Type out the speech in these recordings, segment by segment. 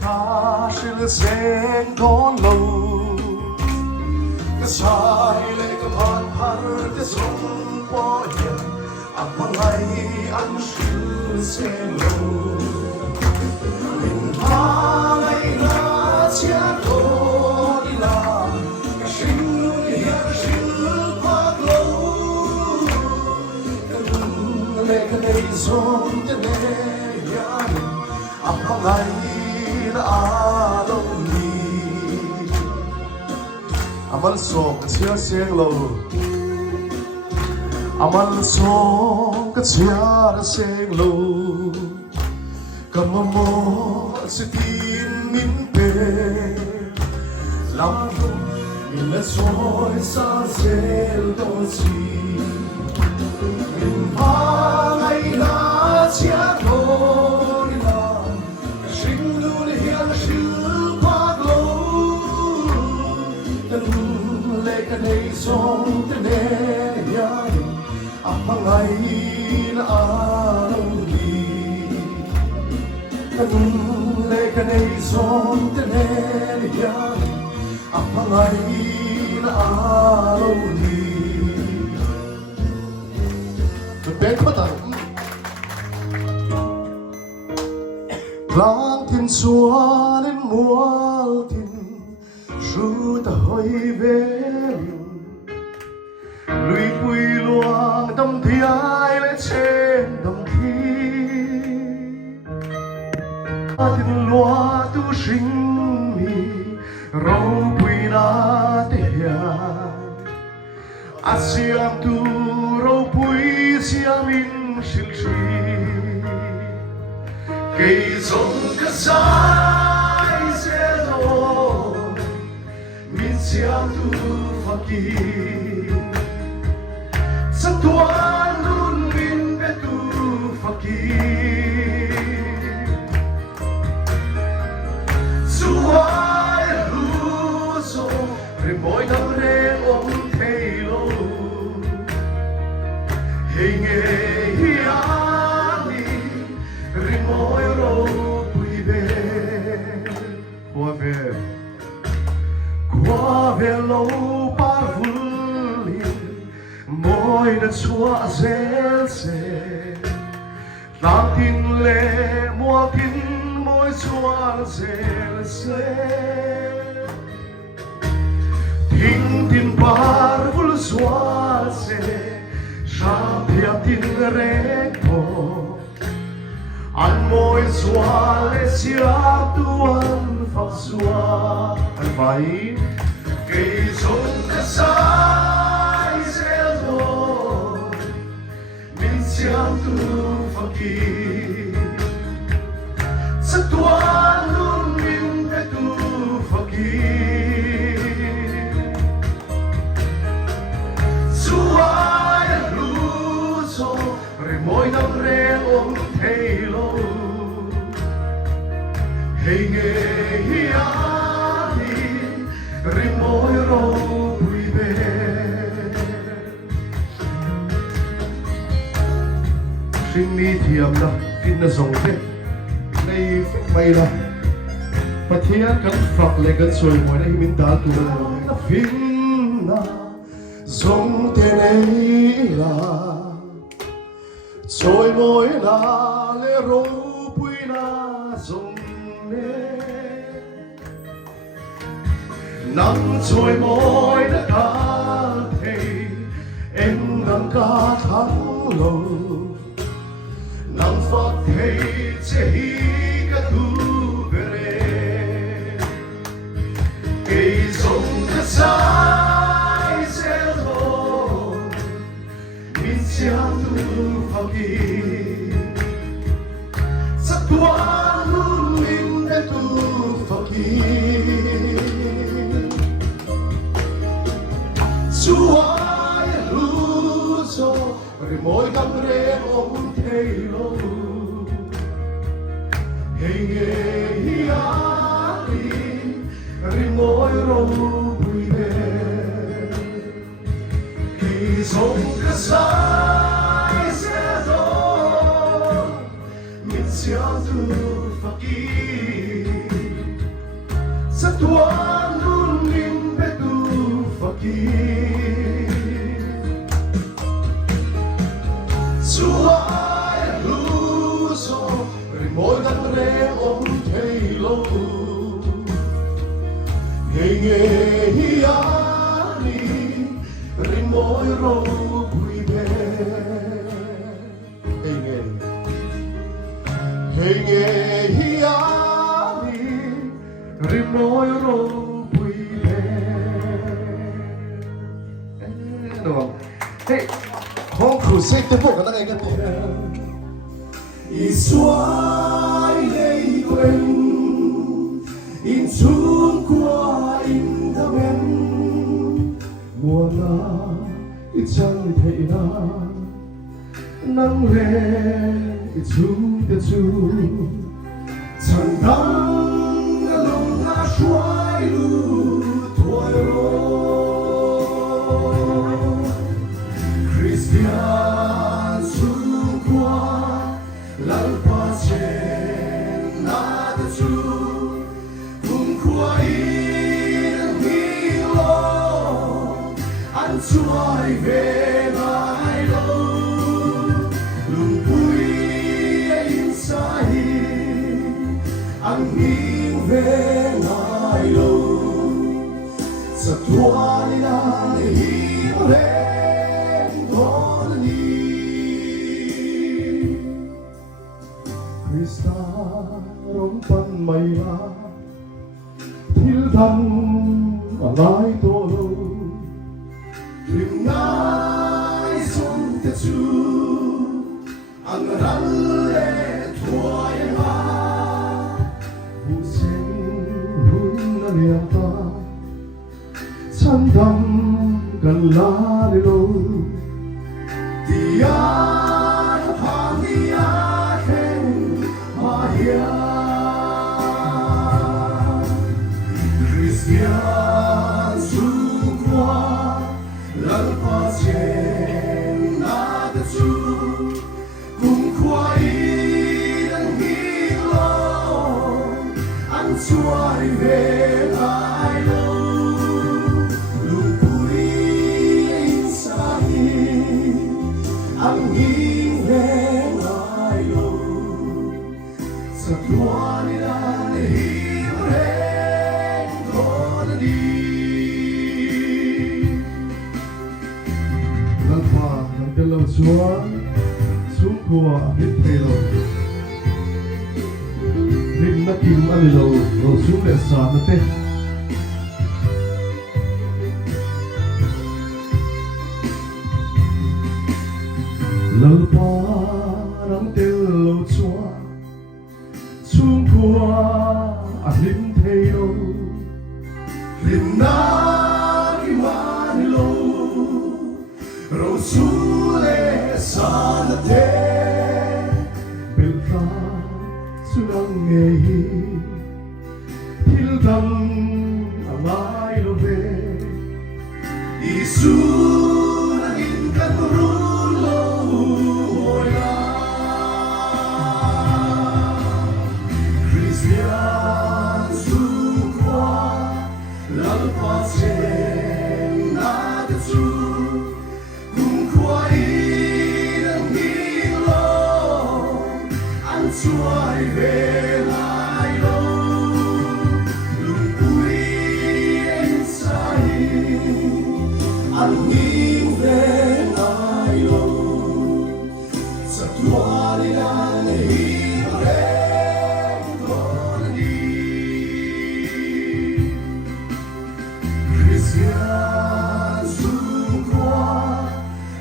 Kaşil sen don lâu cái sai lệ cái bàn har cái sông qua hiền apa ngày ăn sư sen lâu mình ba ngày là chia đôi đi làm cái sinh luôn hiền cái sinh phát lâu cái đừng lệ cái này sông cái này hiền apa ngày aman song chia siang lo aman song ka chia siang lo kamamo sa tin min pe lam min la soi sa sel to si min ba ngày la chia thôi la sinh lu le hian sinh phát lâu lệ cái này sông cái này ya apa ngày là anh đi lệ cái này sông cái này ya apa ngày là anh đi cái bên bắt đầu lang thiên xóa lên mual thiên ru ta hơi về lùi bùi loang đâm thi ai lên trên đâm thi thiên loa tu sinh mi râu bùi na te ya asiam tu râu bùi siam in sil chi cây giống cái trái sẽ rồi min siam tu fakir satuan nun min betu fakir suai luso remoi nam reng om theilo hey nghe hiani remoi ro pui be qua về lâu par vuli môi đã xóa rẽ rẽ làm tin lệ mua tin môi xóa rẽ rẽ tin tin par vul xóa rẽ ra thia tin rẽ po anh môi xóa lệ xia tuan phật xóa anh phải cây giống cái sai sẽ rồi mình siam tu fakir satuan nun min betu fakir suai luso remoi nam reng om theilo hey nghe hiani remoi ro bui be sinh mi thiam la kin na zong te nei mai la pathia kan fak le kan soi moi na himin dal tu na fin na zong te nei la soi moi la le ro bui na zong ne nắng trôi môi đất ca thề em nắng ca thắng lâu nắng phát thề che hi ca tu về cây giống ca sai sẽ rồi min siam tu fakir satuan nun min betu fakir suai luso remoi nam reng om theilo hey nghe hiani remoi ro bui be cây giống cái sai sẽ rồi min siam tu fakir tuan nun lim betu fakir suai luso rimoi dan re om thelo nge nge hiani rimoi ro bui be nge nge hiani rimoi ro bui be đúng không? Hey, không khử sinh tới bộ cái này cái gì? In xoay lấy quên, in xuống qua in thơ bên, mùa na ít chẳng thấy na, nắng lên ít xuống tới xuống, chẳng đắng lòng na xoay lu thôi rồi. Christian xuống qua lalpa chen na te chu cùng qua in mi lo an chuai về lại lâu lùng bụi in sa hi an nghiêng về lại lâu sa tua đi la hi re Krista rong pan mày la thiếu thân lại tổ lâu tìm ngay xuống te chu ang ran le thua yên ha vu sen hun na liang ta chan thầm gần la đi đâu tia Christian xuống qua lalpa chen na te chu cùng qua in nghi lo an chuai về lại lâu lùng bụi in sa hi an nghiêng về lại lâu sa tua đi la hi lâu xuống qua hít thề lâu lim nát kim ăn lâu rồi xuống để xả nó tê lâu pa đang tê lâu xóa xuống qua lim thề lâu lim nát kim ăn lâu rồi sule sana te belka sunang ngehi tiltam amai love isu naging kanurulo hoya Christian sukwa lalpa chen na te chu chuai về lại lâu lùng bụi in sa hi an nghiêng về lại lâu sa tua đi la hi re con đi Christian xuống qua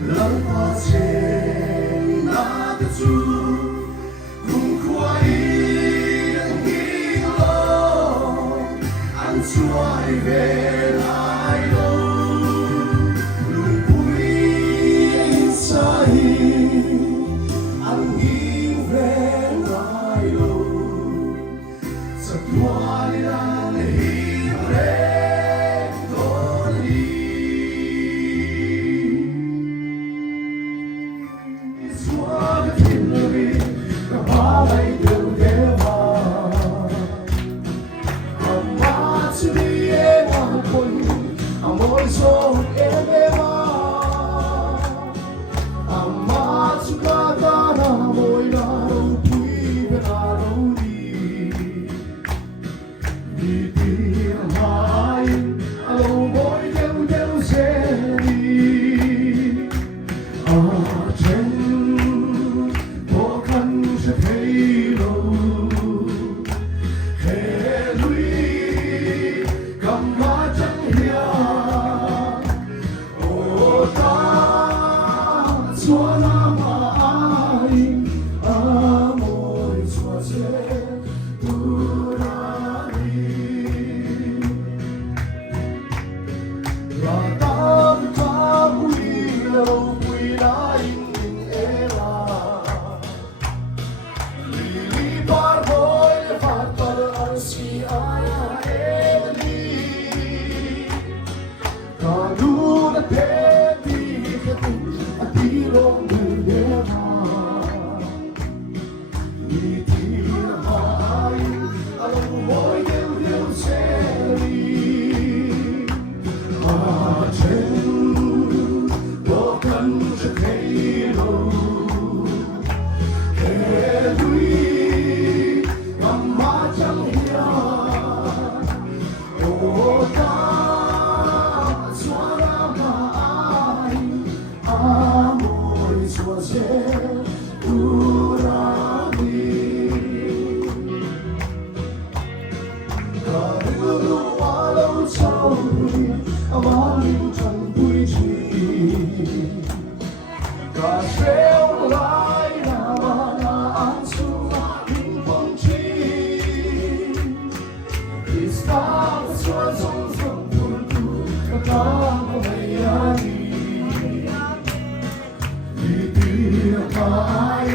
lalpa chen na te chu chuai về lại lâu lùng bụi in sa hi an song emema Amatsuka na moira upui benaroni Bibir mai alo boy deu seri Achen bokan se peilo Helui kamajang hia Ota suana mai amoy suase turani Latam kabuilo puirain ela Lili barboy le fatar arsi aya eli Kaduna peti ketu atilong berdema Itina mai alam boy deu seri Achen bokan shakelo Helui kamajang hia Ota suara mai amoy suase turani Karulu walau sauri amaling chẳng vui chi Kaseo lai na mana ang sumating pangchi Isang suasong pultu kakamayani Bibir mai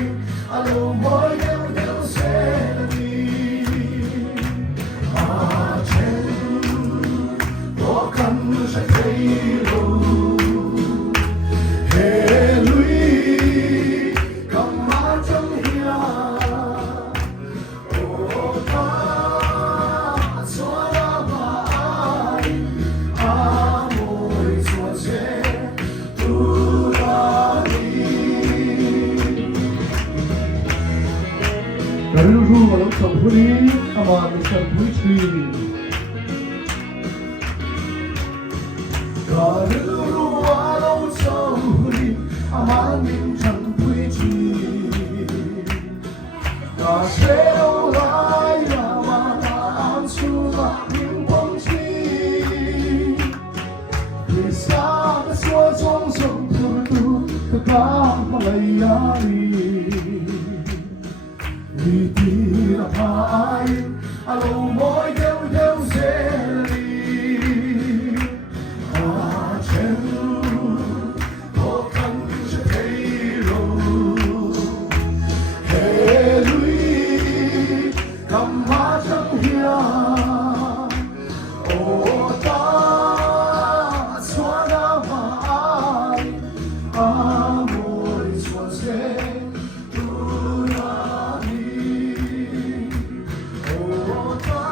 alo boy deu seri Achen bokan sa kailo Helui kamajang hia Ota suara mai amoy suase turani Karulu walau sampuri aman sampuri chi Karulu walau sampuri aman sampuri chi Kaseo lai na mana ang sumating pangchi Isang suasong pultu kakamayani Itira pai alo boy deu seri Achen bokan se peilo Helui kamajang hia Ota suara mai amoy suase turani Ota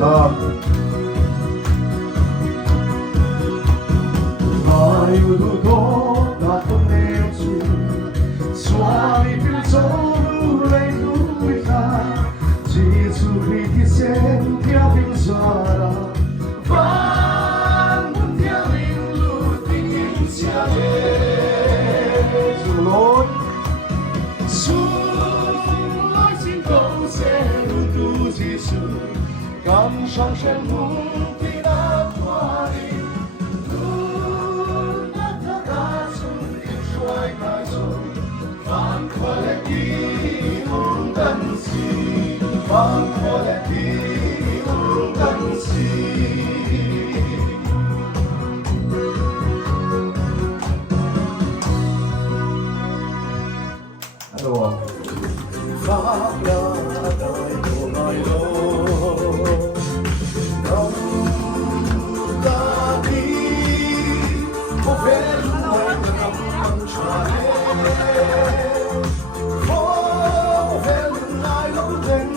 ta Ayudo ta không nêu chi xóa đi phiêu dấu lưu lấy núi ta chỉ dù khi thì xem theo bình gió vẫn muốn theo linh lưu tình yêu xa về dù lối xin cầu sẽ luôn tu Giêsu cảm trong sen mung khi đã qua đi luôn đã thắt ta xuống yêu xoay ta xuống phán qua lệ đi hôn tân si phán qua lệ đi hôn tân si Hello. Pháp là đời của ngài Lô Đông ta đi Có vẻ lúc này ta nằm bằng trà Có vẻ lúc này lâu lên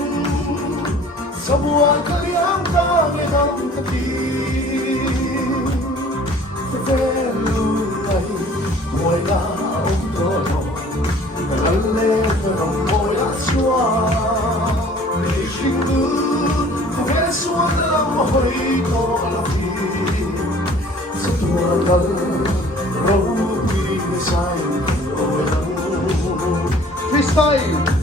Sa buwan kaliang ta nghe đông ta đi Có vẻ lúc này ngoài la ông tôi Allegro voy a suar Deixing good Come suar la mojito la fi Sa tua dal Robi sai Freestyle